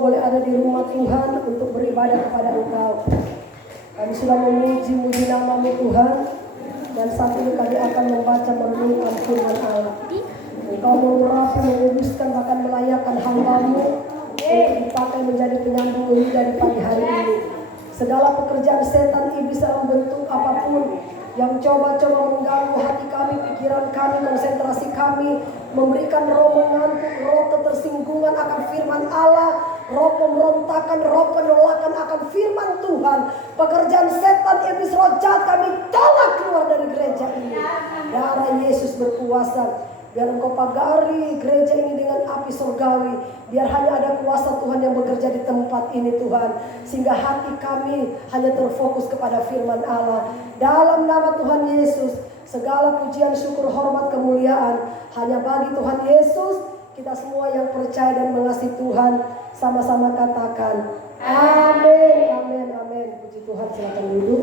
semua boleh ada di rumah Tuhan untuk beribadah kepada Engkau. Kami sudah memuji nama-Mu Tuhan, dan saat ini kami akan membaca merenungkan firman Allah. Engkau mengurapi, menguduskan, bahkan melayakkan hamba-Mu untuk dipakai menjadi penyambung lidah di pagi hari ini. Segala pekerjaan setan iblis dalam bentuk apapun yang coba-coba mengganggu hati kami, pikiran kami, konsentrasi kami, memberikan roh mengantuk, roh ketersinggungan akan firman Allah, roh pemberontakan, roh penolakan akan firman Tuhan. Pekerjaan setan, iblis, roh jahat kami tolak keluar dari gereja ini. Darah Yesus berkuasa. Biar Engkau pagari gereja ini dengan api surgawi. Biar hanya ada kuasa Tuhan yang bekerja di tempat ini Tuhan. Sehingga hati kami hanya terfokus kepada firman Allah. Dalam nama Tuhan Yesus, segala pujian, syukur, hormat, kemuliaan hanya bagi Tuhan Yesus. Kita semua yang percaya dan mengasihi Tuhan sama-sama katakan amin, amin, amin. Puji Tuhan, silakan duduk.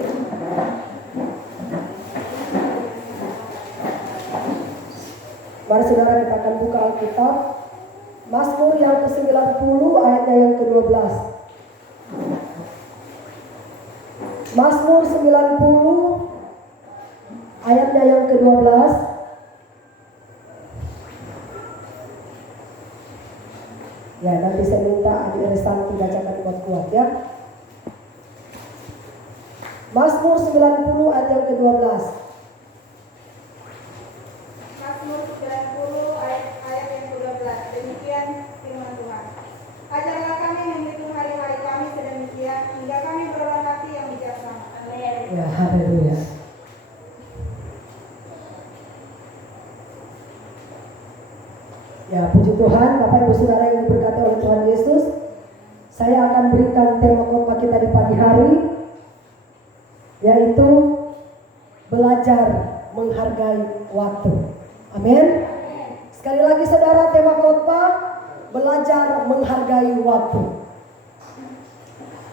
Mari saudara, kita akan buka Alkitab Mazmur yang ke-90 ayatnya yang ke-12. Mazmur 90 ayatnya yang ke-12. Ya, nanti saya minta adik Resanti bacakan kuat-kuat ya. Mazmur 90 ayat yang ke-12. Mazmur 90 ayat yang ke-12. Demikian firman Tuhan. Ajarlah kami menghitung hari-hari kami sedemikian hingga kami beroleh hati yang bijaksana. Amin. Ya, haleluya. Ya, puji Tuhan, Bapak Ibu Saudara yang diberkati oleh Tuhan Yesus. Saya akan berikan tema khotbah kita di pagi hari, yaitu belajar menghargai waktu. Amin. Sekali lagi saudara, tema khotbah belajar menghargai waktu.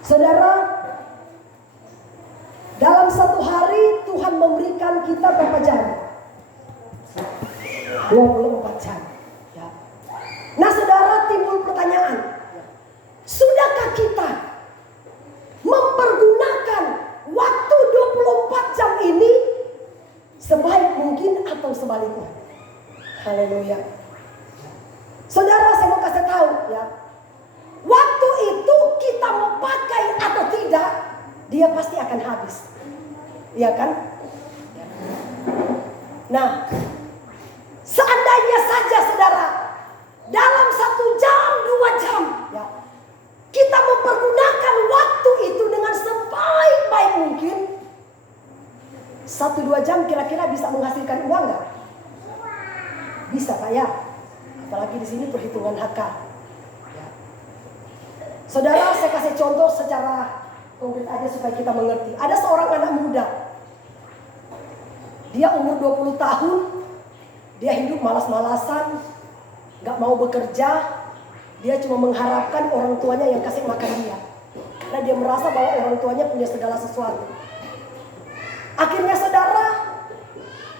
Saudara, dalam satu hari Tuhan memberikan kita berapa jam? 24 jam. Ya. Nah saudara, timbul pertanyaan, sudahkah kita mempergunakan waktu 24 jam ini sebaik mungkin atau sebaliknya? Haleluya. Saudara, saya mau kasih tahu ya, waktu itu kita mau pakai atau tidak, dia pasti akan habis. Iya kan? Nah, seandainya saja saudara, dalam 1 jam, 2 jam ya, kita mempergunakan waktu itu dengan sebaik-baik mungkin, 1-2 jam kira-kira bisa menghasilkan uang nggak? Bisa Pak ya, apalagi di sini perhitungan HK. Ya. Saudara, saya kasih contoh secara konkret aja supaya kita mengerti. Ada seorang anak muda, dia umur 20 tahun, dia hidup malas-malasan, nggak mau bekerja, dia cuma mengharapkan orang tuanya yang kasih makan dia, karena dia merasa bahwa orang tuanya punya segala sesuatu. Akhirnya saudara,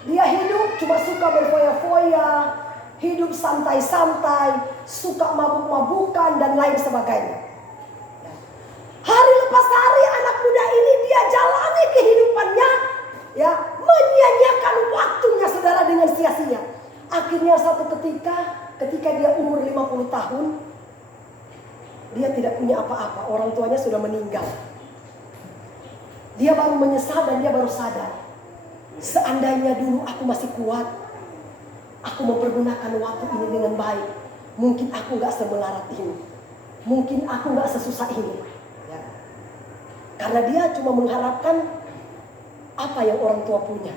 dia hidup cuma suka berfoya-foya, hidup santai-santai, suka mabuk-mabukan dan lain sebagainya. Hari lepas hari anak muda ini dia jalani kehidupannya, ya, menyia-nyiakan waktunya saudara dengan sia-sia. Akhirnya satu ketika dia umur 50 tahun, dia tidak punya apa-apa, orang tuanya sudah meninggal. Dia baru menyesal dan dia baru sadar, seandainya dulu aku masih kuat, aku mempergunakan waktu ini dengan baik, mungkin aku gak semelarat ini, mungkin aku gak sesusah ini ya. Karena dia cuma mengharapkan apa yang orang tua punya.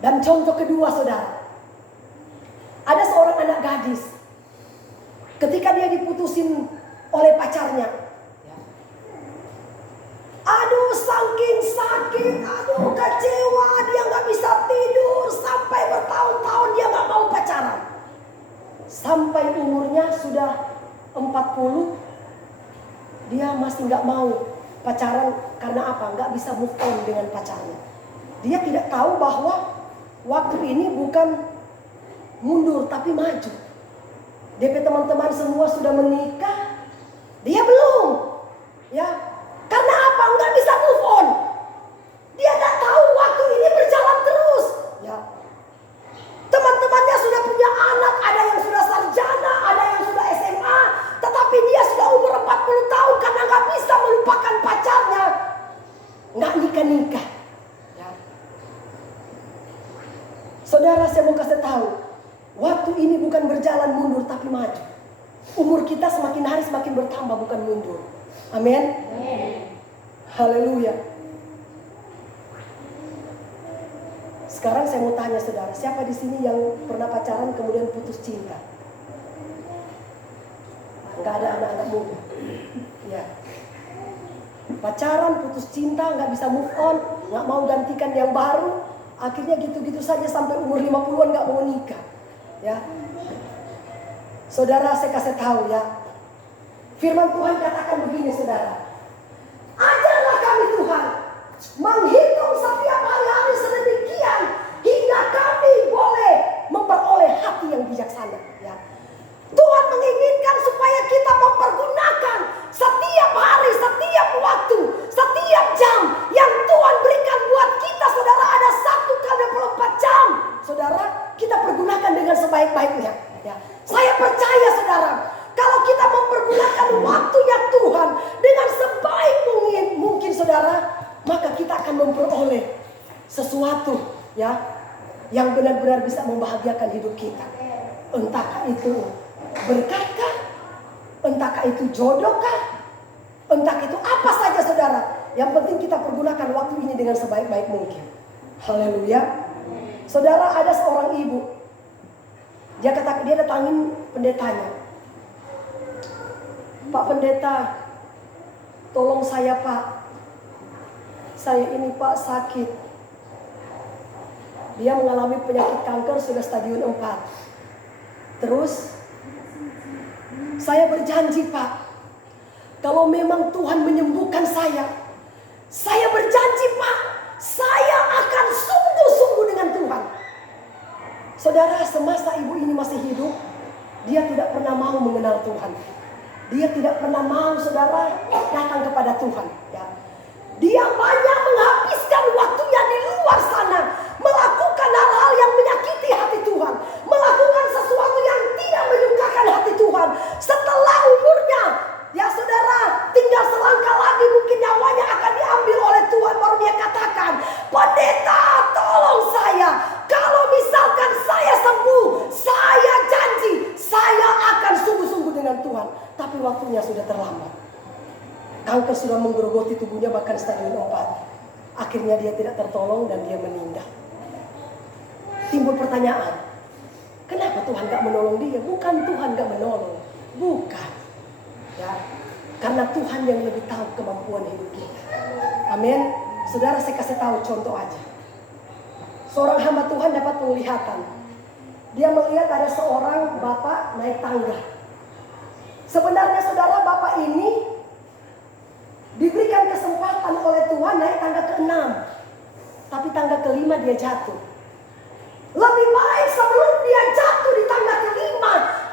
Dan contoh kedua saudara, ada seorang anak gadis, ketika dia diputusin oleh pacarnya, aduh saking sakit, aduh kecewa, dia gak bisa tidur, sampai bertahun-tahun dia gak mau pacaran. Sampai umurnya sudah 40, dia masih gak mau pacaran. Karena apa? Gak bisa move on dengan pacarnya. Dia tidak tahu bahwa waktu ini bukan mundur tapi maju. DP teman-teman semua sudah menikah, Dia belum. Ya. Karena apa? Nggak bisa move on. Dia nggak tahu waktu ini berjalan terus. Ya. Teman-temannya sudah punya anak, ada yang sudah sarjana, ada yang sudah SMA, tetapi dia sudah umur 40 tahun karena nggak bisa melupakan pacarnya. Nggak nikah-nikah. Ya. Saudara, saya mau kasih tahu, waktu ini bukan berjalan mundur tapi maju. Umur kita semakin hari semakin bertambah, bukan mundur. Amin. Haleluya. Sekarang saya mau tanya saudara, siapa di sini yang pernah pacaran kemudian putus cinta? Nggak ada anak-anak muda. Ya. Pacaran, putus cinta, nggak bisa move on, nggak mau gantikan yang baru, akhirnya gitu-gitu saja sampai umur 50-an nggak mau nikah. Ya. Saudara, saya kasih tahu ya. Firman Tuhan katakan begini saudara. Ajarlah kami Tuhan menghitung setiap hari-hari sedemikian hingga kami boleh memperoleh hati yang bijaksana. Ya. Tuhan menginginkan supaya kita mempergunakan setiap hari, setiap waktu, setiap jam yang Tuhan berikan buat kita. Saudara, ada 1x24 jam. Saudara, kita pergunakan dengan sebaik-baiknya. Ya. Saya percaya saudara, kalau kita mempergunakan waktunya Tuhan dengan sebaik mungkin saudara, maka kita akan memperoleh sesuatu ya yang benar-benar bisa membahagiakan hidup kita. Entahkah itu berkatkah, entahkah itu jodohkah, entah itu apa saja saudara. Yang penting kita pergunakan waktu ini dengan sebaik-baik mungkin. Haleluya. Saudara, ada seorang ibu. Dia datangin pendetanya. Pak pendeta, tolong saya Pak. Saya ini Pak sakit. Dia mengalami penyakit kanker sudah stadium 4. Terus saya berjanji Pak, kalau memang Tuhan menyembuhkan saya berjanji Pak, saya akan sungguh-sungguh dengan Tuhan. Saudara, semasa ibu ini masih hidup, dia tidak pernah mau mengenal Tuhan. Dia tidak pernah mau saudara datang kepada Tuhan. Ya. Dia banyak menghabiskan waktunya di luar sana, melakukan hal-hal yang menyakiti hati Tuhan, melakukan sesuatu yang tidak menyukakan hati Tuhan. Setelah umurnya, ya saudara, tinggal selangkah lagi mungkin nyawanya akan diambil oleh Tuhan, baru dia katakan, pendeta tolong saya, kalau misalkan saya sembuh, saya janji saya akan sungguh-sungguh dengan Tuhan. Tapi waktunya sudah terlambat. Kanker sudah menggerogoti tubuhnya bahkan stadium 4. Akhirnya dia tidak tertolong dan dia meninggal. Timbul pertanyaan, kenapa Tuhan gak menolong dia? Bukan Tuhan gak menolong, bukan. Ya, karena Tuhan yang lebih tahu kemampuan hidup kita. Amin. Saudara, saya kasih tahu contoh aja. Seorang hamba Tuhan dapat penglihatan. Dia melihat ada seorang bapak naik tangga. Sebenarnya saudara, bapak ini diberikan kesempatan oleh Tuhan naik tangga ke-6. Tapi tangga ke-5 dia jatuh. Lebih baik sebelum dia jatuh di tangga ke-5,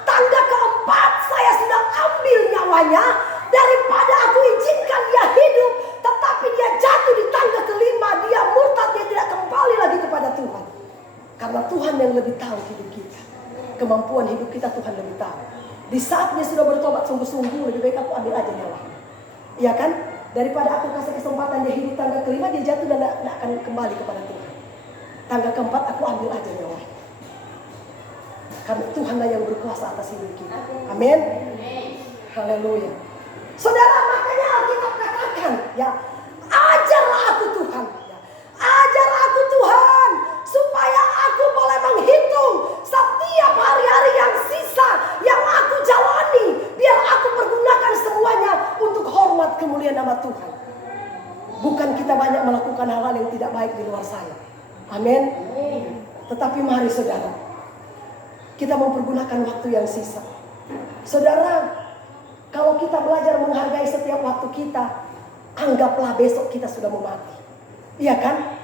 tangga ke-4 saya sudah ambil nyawanya, daripada aku izinkan dia hidup tetapi dia jatuh di tangga ke-5, dia murtad, dia tidak kembali lagi kepada Tuhan. Karena Tuhan yang lebih tahu hidup kita, kemampuan hidup kita Tuhan lebih tahu. Di saat dia sudah bertobat sungguh-sungguh, lebih baik aku ambil aja nyawa. Iya kan? Daripada aku kasih kesempatan dia hidup tangga ke-5, dia jatuh dan tidak akan kembali kepada Tuhan. Tangga ke-4 aku ambil aja nyawa. Karena Tuhanlah yang berkuasa atas hidup kita. Amin. Haleluya. Saudara, makanya Alkitab katakan, ya, ajarlah aku Tuhan. Ya, ajarlah aku Tuhan, supaya aku boleh menghitung setiap hari-hari yang sisa yang aku jalani, biar aku pergunakan semuanya untuk hormat kemuliaan nama Tuhan. Bukan kita banyak melakukan hal-hal yang tidak baik di luar sana. Amin. Tetapi mari saudara, kita mempergunakan waktu yang sisa. Saudara, kalau kita belajar menghargai setiap waktu kita, anggaplah besok kita sudah mau mati. Iya kan?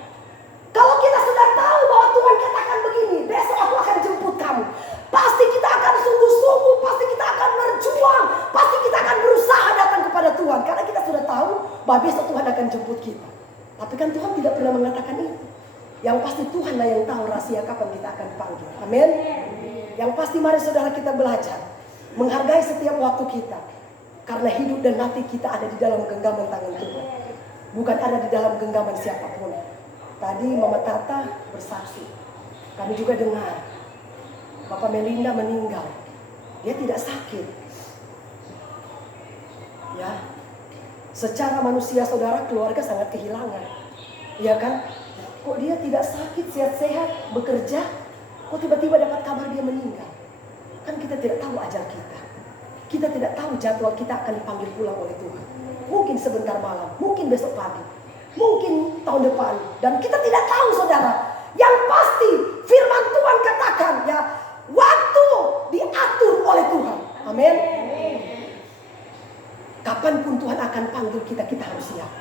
Kalau kita sudah tahu bahwa Tuhan katakan begini, besok aku akan jemput kamu, pasti kita akan sungguh-sungguh, pasti kita akan berjuang, pasti kita akan berusaha pasti Tuhanlah yang tahu rahasia kapan kita akan dipanggil. Amin. Yang pasti mari saudara kita belajar menghargai setiap waktu kita. Karena hidup dan mati kita ada di dalam genggaman tangan Tuhan. Bukan ada di dalam genggaman siapapun. Tadi Mama Tata bersaksi. Kami juga dengar Bapak Melinda meninggal. Dia tidak sakit. Ya. Secara manusia saudara keluarga sangat kehilangan. Iya kan? Kok dia tidak sakit, sehat-sehat, bekerja, kok tiba-tiba dapat kabar dia meninggal? Kan kita tidak tahu ajal kita. Kita tidak tahu jadwal kita akan dipanggil pulang oleh Tuhan. Mungkin sebentar malam, mungkin besok pagi, mungkin tahun depan. Dan kita tidak tahu saudara. Yang pasti firman Tuhan katakan ya, waktu diatur oleh Tuhan. Amin. Kapanpun Tuhan akan panggil kita, kita harus siap.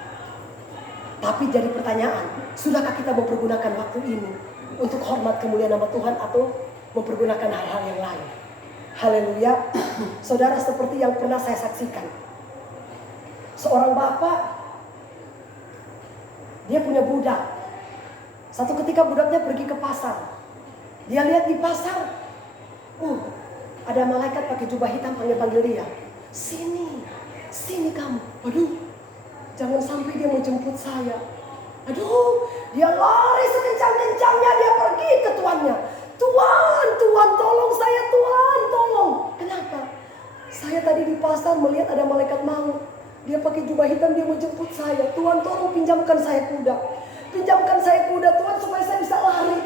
Tapi jadi pertanyaan, sudahkah kita mempergunakan waktu ini untuk hormat kemuliaan nama Tuhan atau mempergunakan hal-hal yang lain? Haleluya. Saudara, seperti yang pernah saya saksikan. Seorang bapak, dia punya budak. Satu ketika budaknya pergi ke pasar. Dia lihat di pasar, ada malaikat pakai jubah hitam panggil-panggil dia. Sini, sini kamu. Aduh, jangan sampai dia menjemput saya. Aduh, dia lari sekencang-kencangnya, dia pergi ke tuannya. Tuan, Tuan tolong saya, Tuan tolong. Kenapa? Saya tadi di pasar melihat ada malaikat maut. Dia pakai jubah hitam, dia menjemput saya. Tuan tolong pinjamkan saya kuda. Pinjamkan saya kuda Tuan supaya saya bisa lari.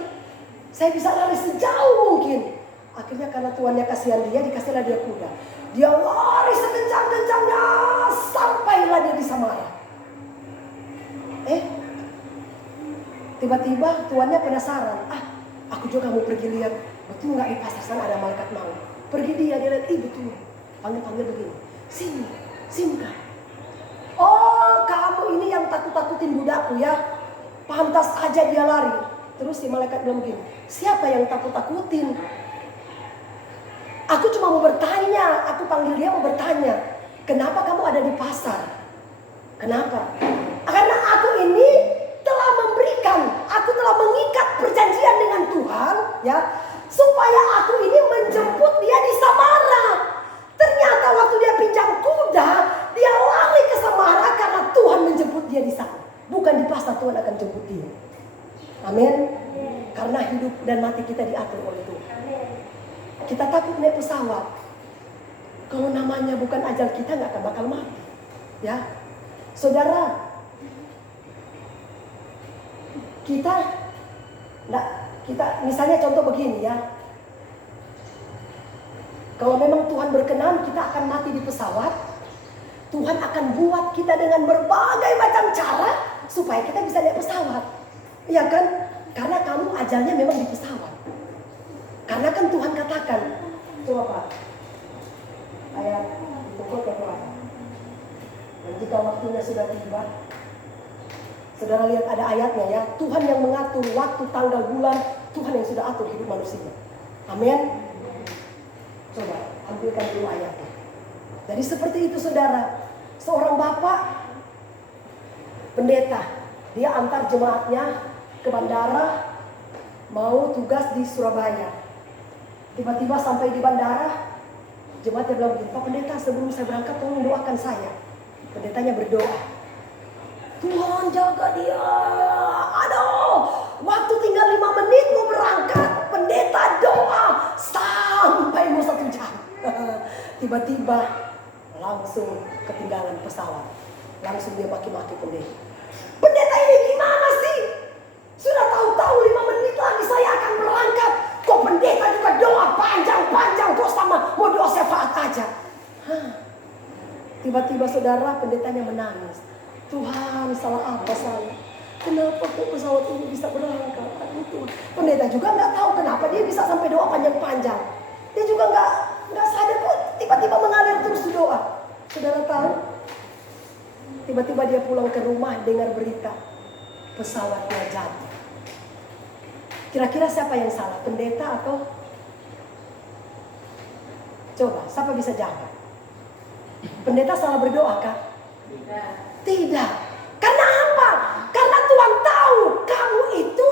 Saya bisa lari sejauh mungkin. Akhirnya karena tuannya kasihan dia, dikasihlah dia kuda. Dia lari sekencang-kencangnya sampailah dia di Samara. Tiba-tiba tuannya penasaran. Aku juga mau pergi lihat. Betul nggak di pasar sana ada malaikat maut? Pergi dia lihat, betul. Panggil-panggil begini. Sini, sini kak. Oh, kamu ini yang takut-takutin budakku ya. Pantas aja dia lari. Terus si malaikat bilang begini, siapa yang takut-takutin? Aku cuma mau bertanya. Aku panggil dia mau bertanya. Kenapa kamu ada di pasar? Kenapa? Karena aku ini telah memberikan, aku telah mengikat perjanjian dengan Tuhan, ya, supaya aku ini menjemput dia di Samara. Ternyata waktu dia pinjam kuda, dia lari ke Samara karena Tuhan menjemput dia di sana. Bukan di pasar Tuhan akan jemput dia. Amin. Karena hidup dan mati kita diatur oleh Tuhan. Kita takut naik pesawat. Kalau namanya bukan ajal kita, nggak akan bakal mati. Ya, saudara. Kita misalnya contoh begini ya. Kalau memang Tuhan berkenan kita akan mati di pesawat, Tuhan akan buat kita dengan berbagai macam cara supaya kita bisa naik pesawat. Iya kan? Karena kamu ajalnya memang di pesawat. Karena kan Tuhan katakan, coba Pak, ayat pokok apa? Dan jika waktunya sudah tiba, saudara lihat ada ayatnya ya. Tuhan yang mengatur waktu, tanggal, bulan. Tuhan yang sudah atur hidup manusia. Amin. Coba ambilkan dulu ayatnya. Jadi seperti itu saudara. Seorang bapak pendeta, dia antar jemaatnya ke bandara, mau tugas di Surabaya. Tiba-tiba sampai di bandara, jemaatnya bilang begini, Pak Pendeta, sebelum saya berangkat tolong doakan saya. Pendetanya berdoa, Tuhan jaga dia. Aduh, waktu tinggal 5 menit mau berangkat, pendeta doa sampai mau 1 jam. Tiba-tiba langsung ketinggalan pesawat. Langsung dia maki-maki pendeta. Pendeta ini gimana sih? Sudah tahu-tahu 5 menit lagi saya akan berangkat. Kok pendeta juga doa panjang-panjang, kok sama mau doa syafaat aja. Tiba-tiba saudara pendetanya menangis. Tuhan, salah apa saya? Kenapa kok pesawat ini bisa berangkat? Aduh, pendeta juga nggak tahu kenapa dia bisa sampai doa panjang-panjang. Dia juga nggak sadar kok tiba-tiba mengalir terus doa. Saudara tahu? Tiba-tiba dia pulang ke rumah dengar berita pesawatnya jatuh. Kira-kira siapa yang salah? Pendeta atau? Coba, siapa bisa jawab? Pendeta salah berdoa kah? Tidak. Karena apa? Karena Tuhan tahu kamu itu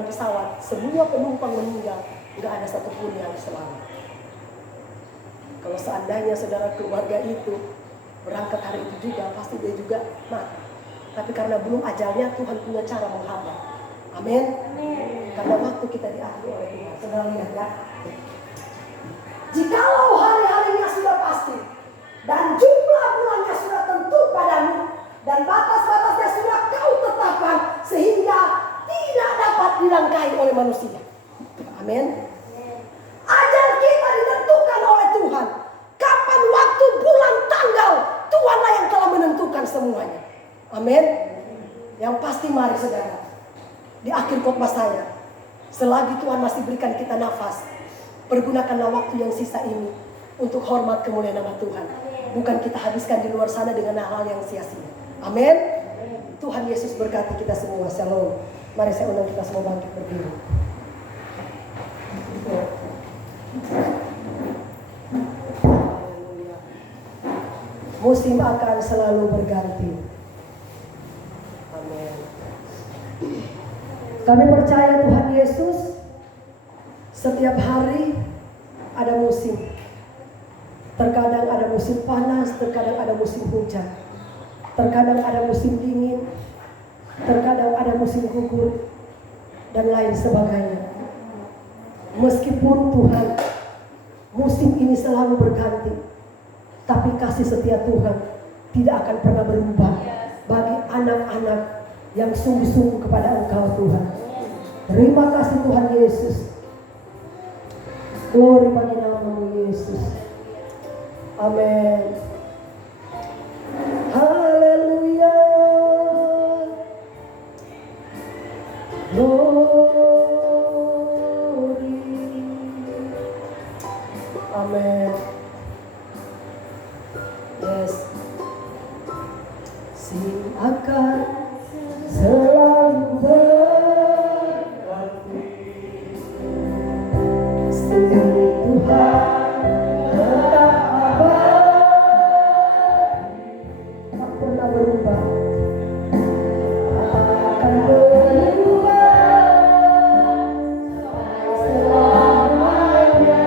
penerbangan pesawat, semua penumpang meninggal, nggak ada satupun yang selamat. Kalau seandainya saudara keluarga itu berangkat hari itu juga, pasti dia juga mati. Tapi karena belum ajalnya, Tuhan punya cara menghambat. Amin. Karena waktu kita diatur oleh Tuhan. Saudara lihat ya. Jikalau hari-harinya sudah pasti dan jumlah bulannya sudah tentu padamu dan batas-batasnya sudah kau tetapkan sehingga tidak dapat dilangkahi oleh manusia. Amin. Ajal kita ditentukan oleh Tuhan. Kapan waktu, bulan, tanggal, Tuhanlah yang telah menentukan semuanya. Amin. Yang pasti mari saudara, di akhir khotbah saya, selagi Tuhan masih berikan kita nafas, pergunakanlah waktu yang sisa ini untuk hormat kemuliaan nama Tuhan. Bukan kita habiskan di luar sana dengan hal-hal yang sia-sia. Amin. Tuhan Yesus berkati kita semua. Shalom. Mari saya undang kita semua bangkit berdiri. Musim akan selalu berganti. Amin. Kami percaya Tuhan Yesus, setiap hari ada musim. Terkadang ada musim panas, terkadang ada musim hujan. Terkadang ada musim dingin, terkadang ada musim gugur, dan lain sebagainya. Meskipun Tuhan, musim ini selalu berganti, tapi kasih setia Tuhan tidak akan pernah berubah bagi anak-anak yang sungguh-sungguh kepada Engkau Tuhan. Terima kasih Tuhan Yesus. Glory bagi nama-Mu Yesus. Amin. Haleluya. Glory. Amin. Yes. Musim akan selalu berganti. Tuhan tetap abadi, tak pernah berubah, akan berubah selamanya.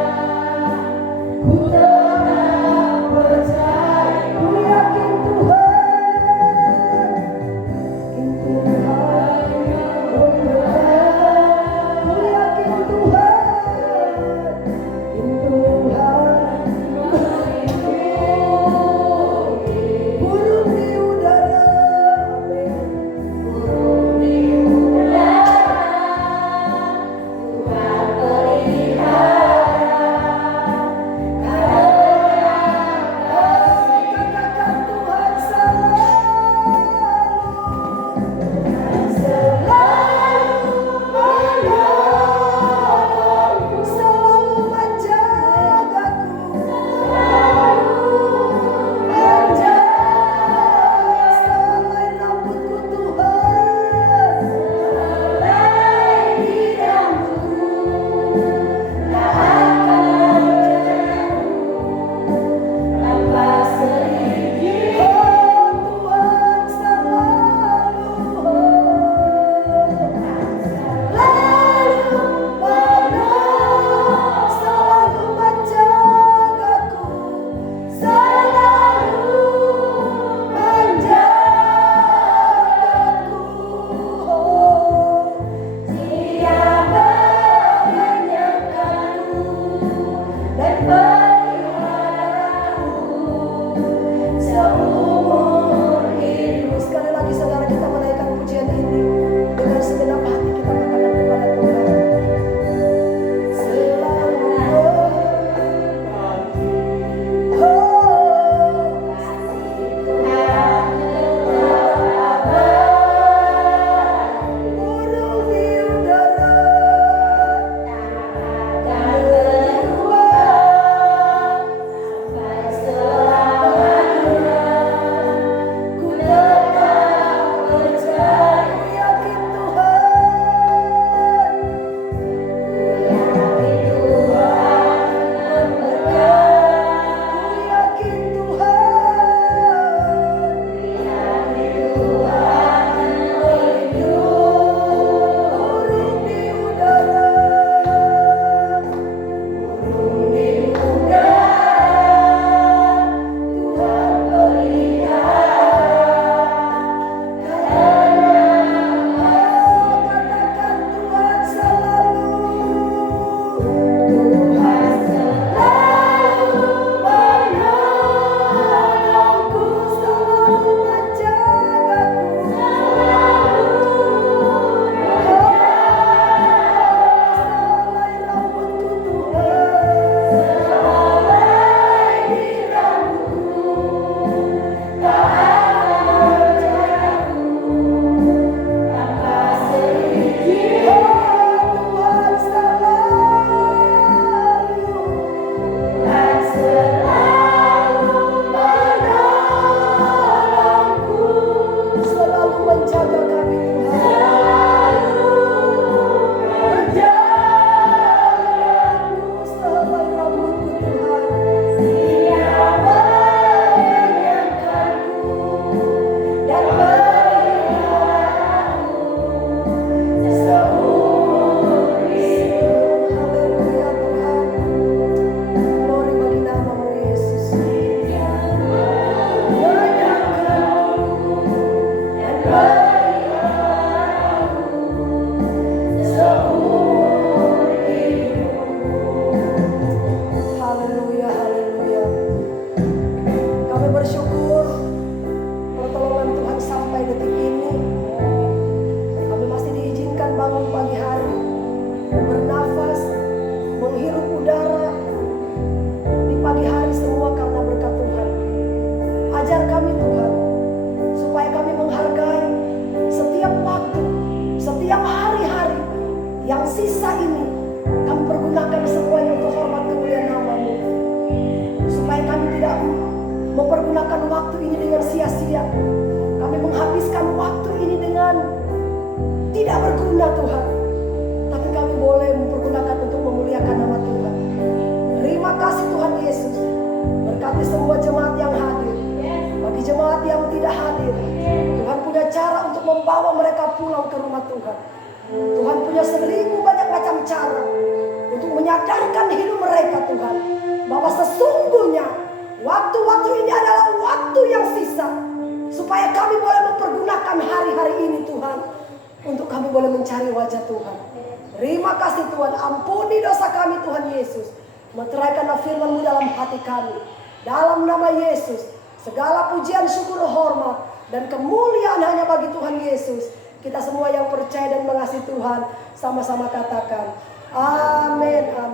Ku tetap percaya, ku yakin Tuhan, ku yakin Tuhan. Burung di udara menggunakan waktu ini dengan sia-sia. Kami menghabiskan waktu ini dengan tidak berguna Tuhan. Tapi kami boleh mempergunakan untuk memuliakan nama Tuhan. Terima kasih Tuhan Yesus. Berkati semua jemaat yang hadir. Bagi jemaat yang tidak hadir, Tuhan punya cara untuk membawa mereka pulang ke rumah Tuhan. Tuhan punya 1000 banyak macam cara untuk menyadarkan hidup mereka Tuhan, bahwa sesungguhnya waktu-waktu ini adalah waktu yang sisa, supaya kami boleh mempergunakan hari-hari ini Tuhan, untuk kami boleh mencari wajah Tuhan. Terima kasih Tuhan, ampuni dosa kami Tuhan Yesus. Meteraikanlah firman-Mu dalam hati kami. Dalam nama Yesus, segala pujian, syukur, hormat, dan kemuliaan hanya bagi Tuhan Yesus. Kita semua yang percaya dan mengasihi Tuhan, sama-sama katakan, amin, amin.